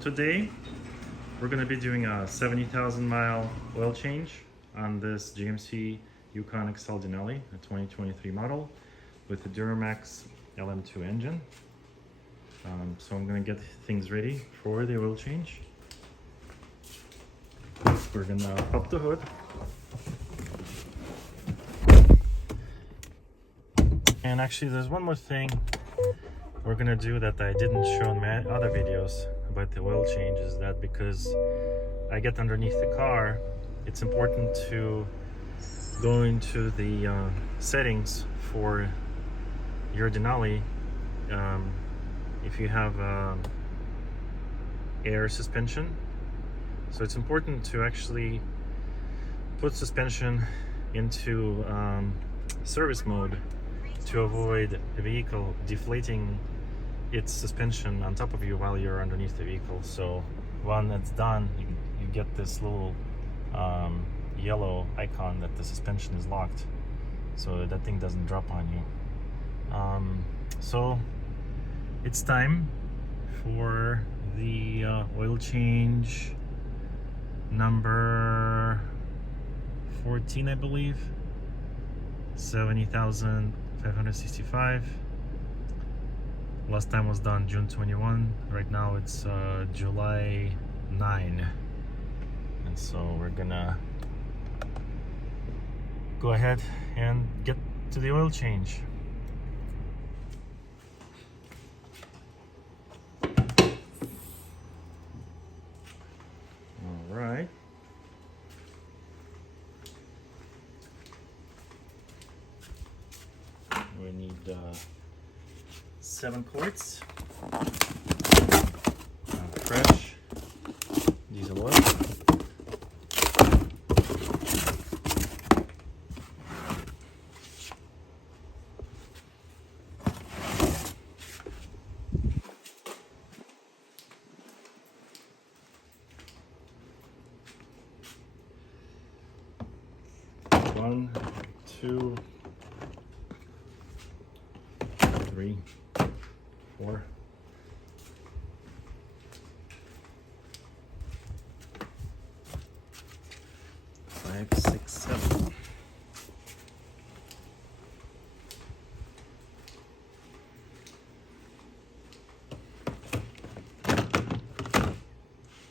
Today we're going to be doing a 70,000 mile oil change on this GMC Yukon XL Denali, a 2023 model with the Duramax LM2 engine. So I'm going to get things ready for the oil change. We're going to pop the hood. And actually there's one more thing we're going to do that I didn't show in my other videos about the oil change, is that because I get underneath the car, it's important to go into the settings for your Denali. If you have air suspension, so it's important to actually put suspension into service mode to avoid the vehicle deflating its suspension on top of you while you're underneath the vehicle. So when that's done, you get this little yellow icon that the suspension is locked, so that thing doesn't drop on you. So it's time for the oil change number 14, I believe. 70,565. Last time was done June 21. Right now it's July 9. And so we're gonna go ahead and get to the oil change. All right. We need 7 quarts fresh diesel oil. One, two, 3, 4, 5, 6, 7.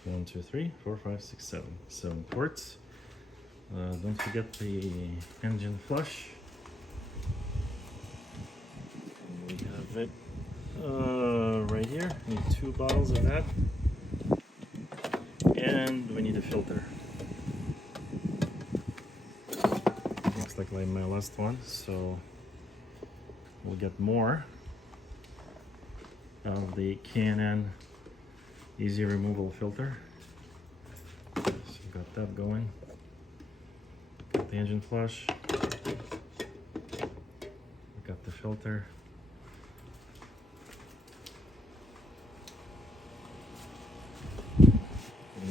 One, 2, 3, 4, 5, 6, 7. 7 quarts. Don't forget the engine flush. We have it right here. We need 2 bottles of that, and we need a filter. Looks like my last one, so we'll get more of the K&N easy removal filter. So got that going. Got the engine flush. We got the filter.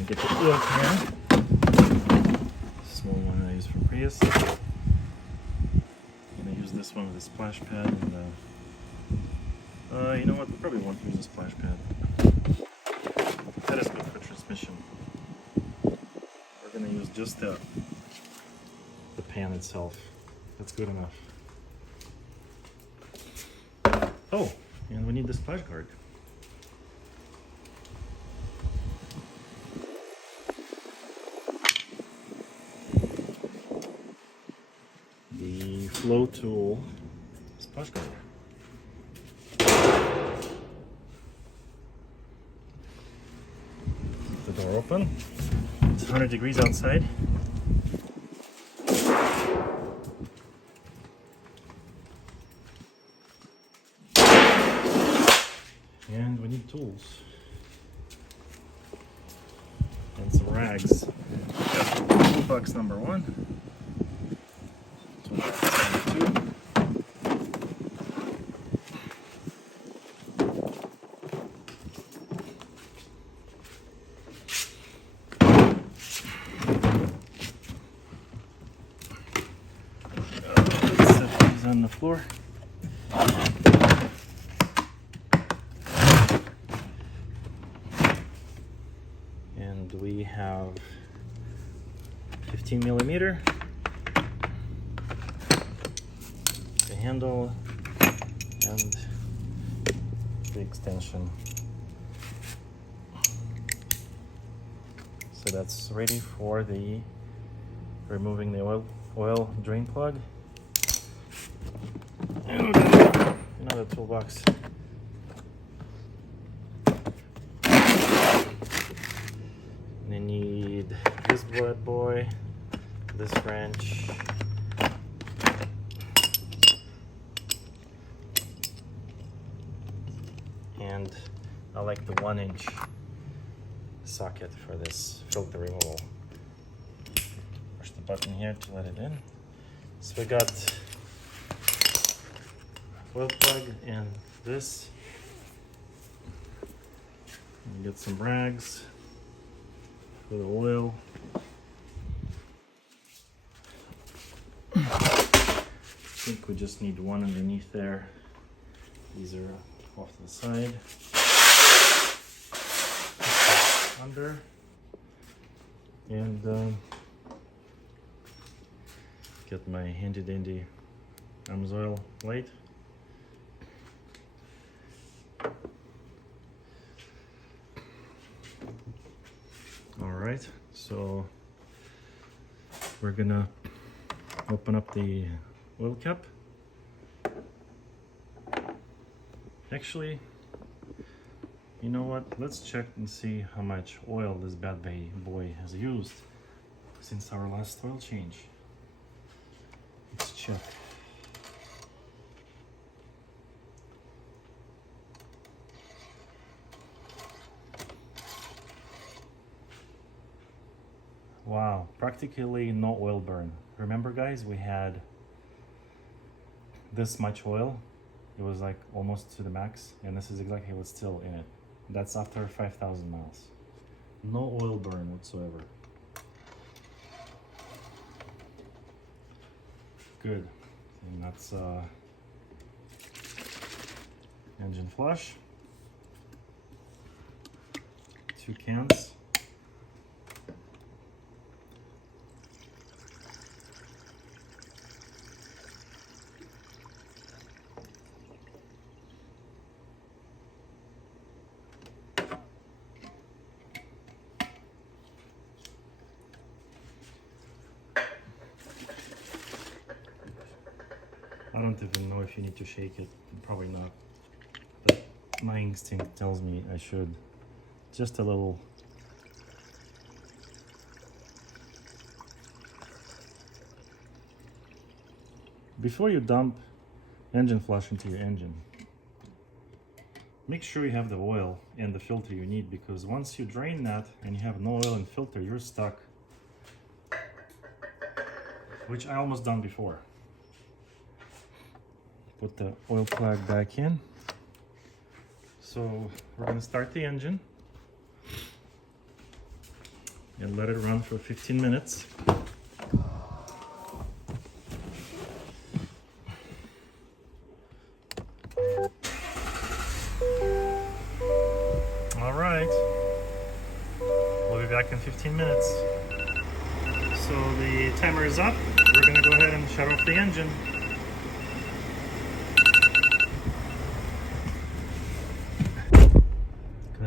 Get the oil can, small one I use for Prius. I'm gonna use this one with a splash pad, and you know what? We probably won't use a splash pad. That is good for transmission. We're gonna use just the pan itself. That's good enough. Oh, and we need the splash guard. FloTool splash guard. Keep the door open. It's 100 degrees outside. And we need tools. And some rags. Toolbox number 1. On the floor. have 15 millimeter, the handle, and the extension. So that's ready for the removing the oil drain plug. And another toolbox. And I need this bad boy, this wrench, and I like the 1-inch socket for this filter removal. Push the button here to let it in. So we got oil plug and this. And get some rags for the oil. I think we just need one underneath there. These are off to the side. Under. And get my handy dandy AMSOIL light. Alright, so we're gonna open up the oil cap. Actually, you know what? Let's check and see how much oil this bad boy has used since our last oil change. Let's check. Wow, practically no oil burn. Remember guys, we had this much oil. It was like almost to the max, and this is exactly what's still in it. That's after 5,000 miles. No oil burn whatsoever. Good. And that's engine flush. 2 cans. I don't even know if you need to shake it, probably not, but my instinct tells me I should. Just a little. Before you dump engine flush into your engine, make sure you have the oil and the filter you need, because once you drain that and you have no oil and filter, you're stuck, which I almost done before. Put the oil plug back in. So we're going to start the engine and let it run for 15 minutes. All right, we'll be back in 15 minutes. So the timer is up. We're going to go ahead and shut off the engine.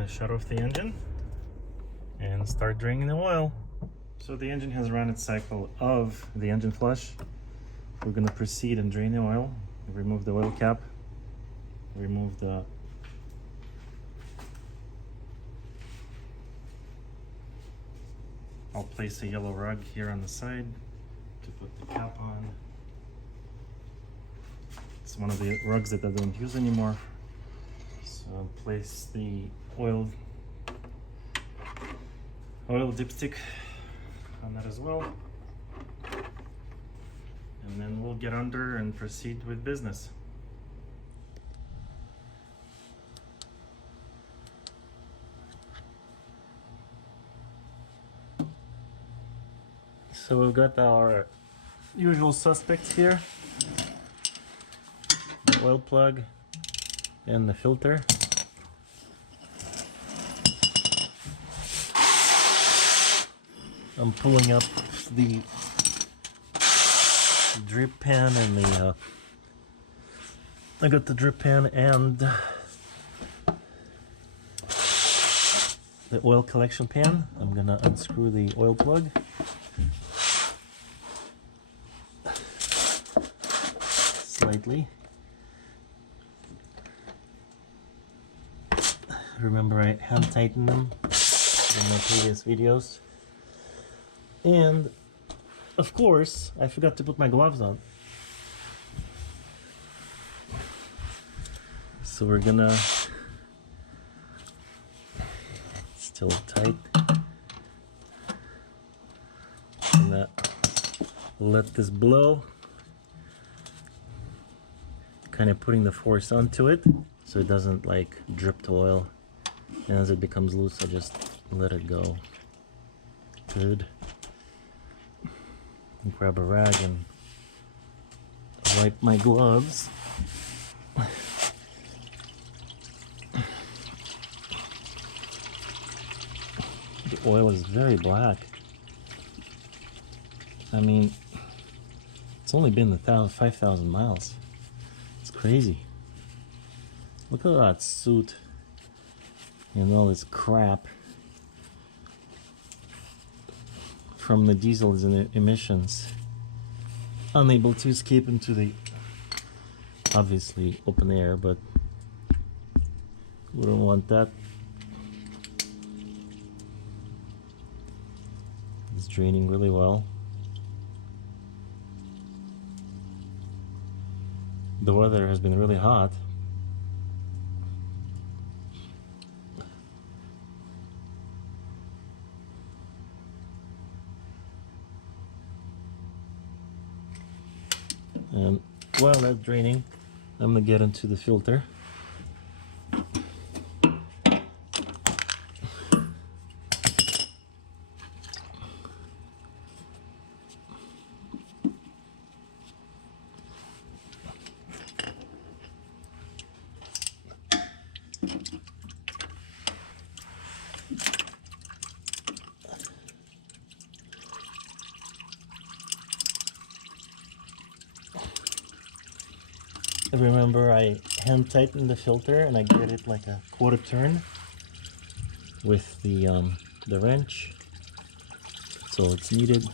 Shut off the engine and start draining the oil. So the engine has run its cycle of the engine flush. We're going to proceed and drain the oil. Remove the oil cap. Remove the I'll place a yellow rug here on the side to put the cap on. It's one of the rugs that I don't use anymore. So I'll place the oil dipstick on that as well, and then we'll get under and proceed with business. So we've got our usual suspects here, the oil plug and the filter. I'm pulling up the drip pan and the I got the drip pan and the oil collection pan. I'm gonna unscrew the oil plug. Slightly. Remember, I hand tightened them in my previous videos. And of course, I forgot to put my gloves on. So we're gonna still tight. And let this blow. Kind of putting the force onto it so it doesn't like drip to oil. And as it becomes loose, I just let it go. Good. And grab a rag and wipe my gloves. The oil is very black. I mean, it's only been 5,000 miles. It's crazy. Look at that soot and all this crap from the diesels and emissions. Unable to escape into the obviously open air, but we don't want that. It's draining really well. The weather has been really hot. And while that's draining, I'm gonna get into the filter. Remember, I hand tighten the filter and I get it like a quarter turn with the wrench, so it's needed.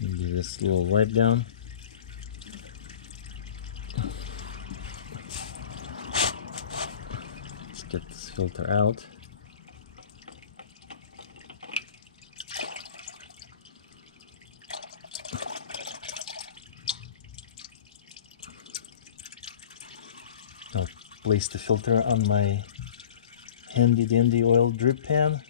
Give this little wipe down. Let's get this filter out. I'll place the filter on my handy dandy oil drip pan.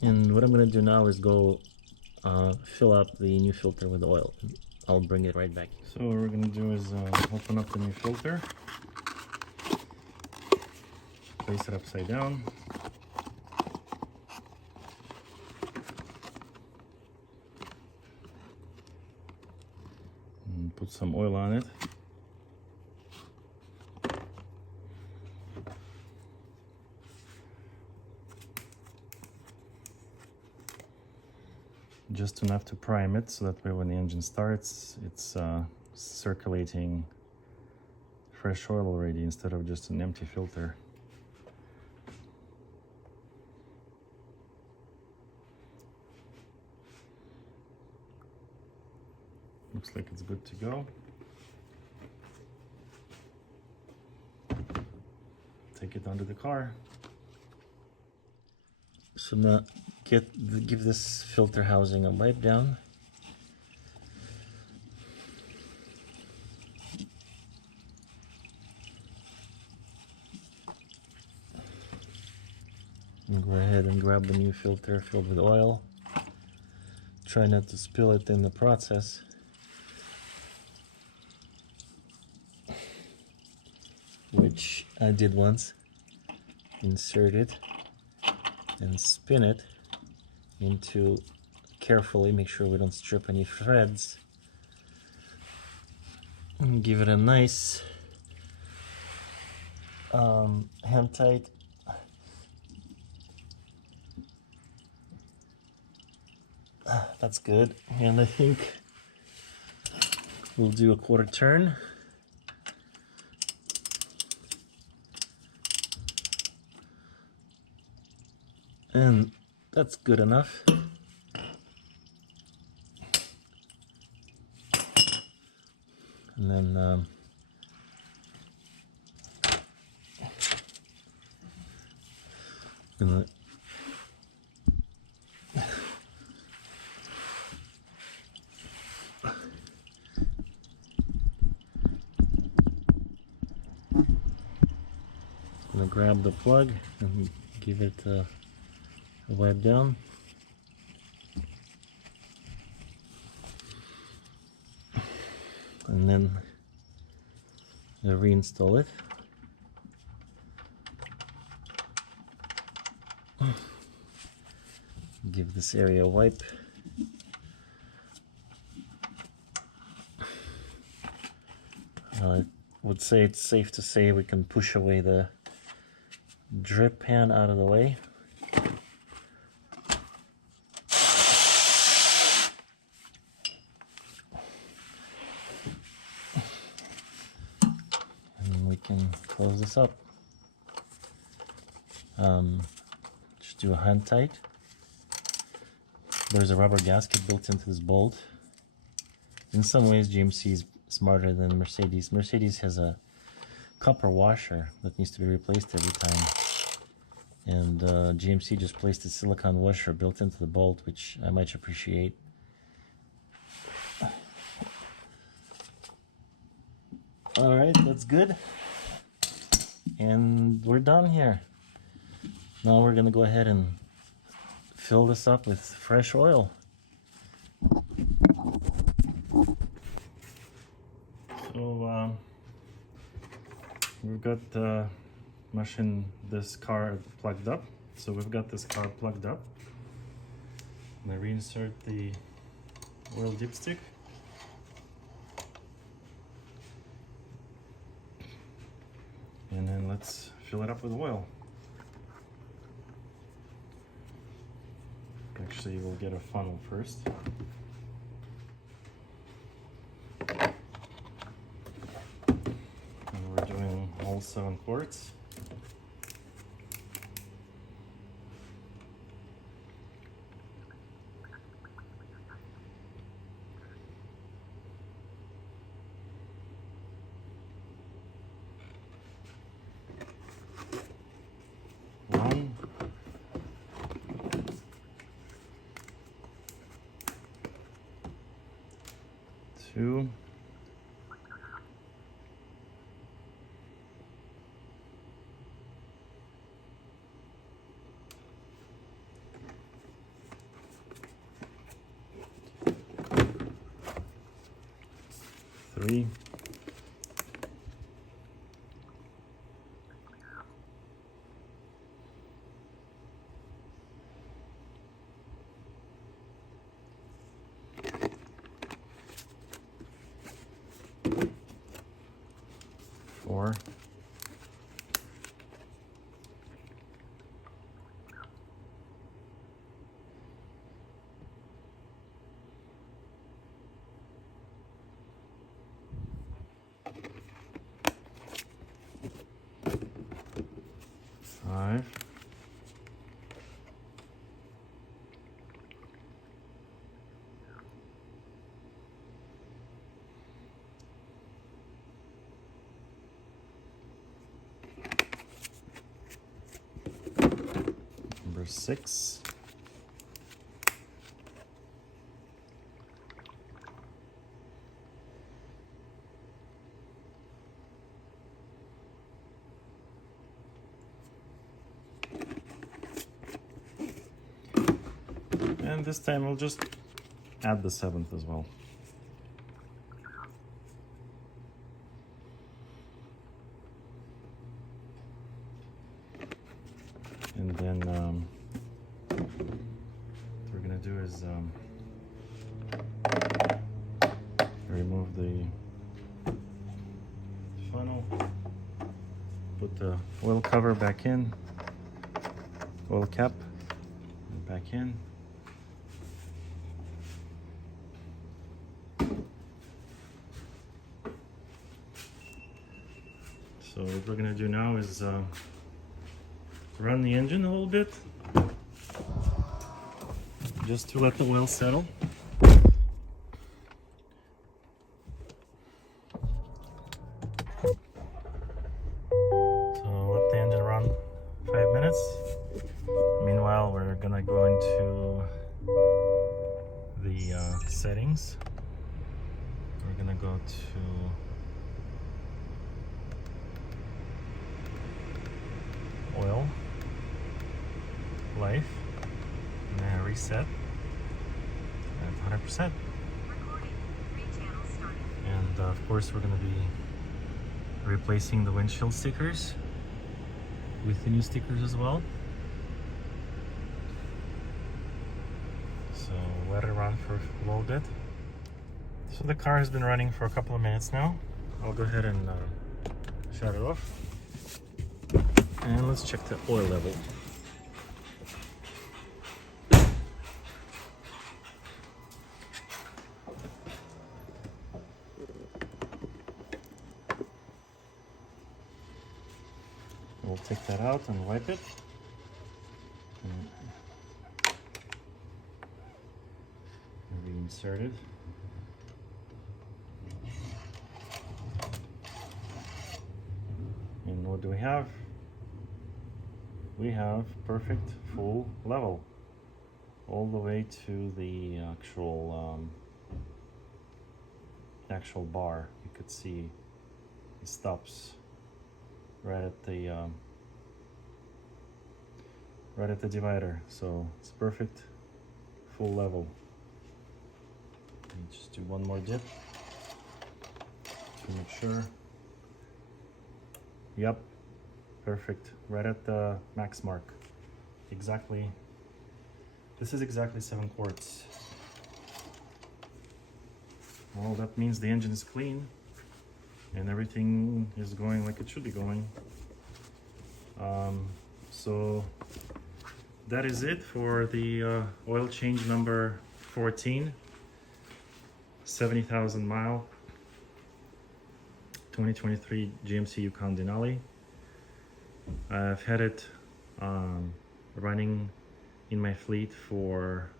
And what I'm going to do now is go fill up the new filter with oil. I'll bring it right back. So what we're going to do is open up the new filter, place it upside down, and put some oil on it. Just enough to prime it, so that way when the engine starts, it's circulating fresh oil already instead of just an empty filter. Looks like it's good to go. Take it onto the car. So now give this filter housing a wipe down. And go ahead and grab the new filter filled with oil. Try not to spill it in the process. Which I did once. Insert it and spin it into, carefully make sure we don't strip any threads, and give it a nice hand tight that's good. And I think we'll do a quarter turn. And that's good enough. And then gonna grab the plug and give it a wipe down. And then reinstall it. Give this area a wipe. I would say it's safe to say we can push away the drip pan out of the way. And we can close this up. Just do a hand tight. There's a rubber gasket built into this bolt. In some ways, GMC is smarter than Mercedes. Mercedes has a copper washer that needs to be replaced every time. And GMC just placed a silicone washer built into the bolt, which I much appreciate. Alright, that's good. And we're done here. Now we're going to go ahead and fill this up with fresh oil. So we've got this car plugged up. So we've got this car plugged up. I'm going to reinsert the oil dipstick. And then let's fill it up with oil. Actually, we'll get a funnel first. And we're doing all 7 quarts. One. 2. 3. 4. 5. 6. 7. And this time we'll just add the 7th as well. And then what we're gonna do is remove the funnel, put the oil cover back in, oil cap back in. So what we're gonna do now is run the engine a little bit, just to let the oil settle. So let the engine run 5 minutes. Meanwhile, we're gonna go into the settings. We're gonna go to oil, life, and then reset at 100%. And of course we're going to be replacing the windshield stickers with the new stickers as well. So let it run for a little bit. So the car has been running for a couple of minutes now. I'll go ahead and shut it off. And let's check the oil level. We'll take that out and wipe it. And reinsert it. And what do we have? We have perfect full level all the way to the actual bar. You could see it stops right at the divider, so it's perfect full level. Let me just do one more dip to make sure. Yep, perfect, right at the max mark. Exactly, this is exactly 7 quarts. Well, that means the engine is clean and everything is going like it should be going. So that is it for the oil change number 14, 70,000 mile 2023 GMC Yukon Denali. I've had it running in my fleet for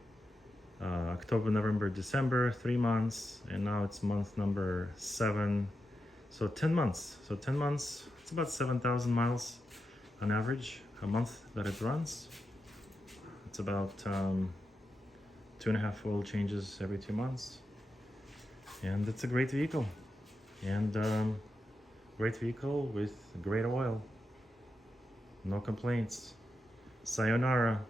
October, November, December, 3 months, and now it's month number 7, so 10 months. So 10 months, it's about 7,000 miles on average a month that it runs. It's about 2.5 oil changes every 2 months, and it's a great vehicle, and great vehicle with great oil. No complaints. Sayonara.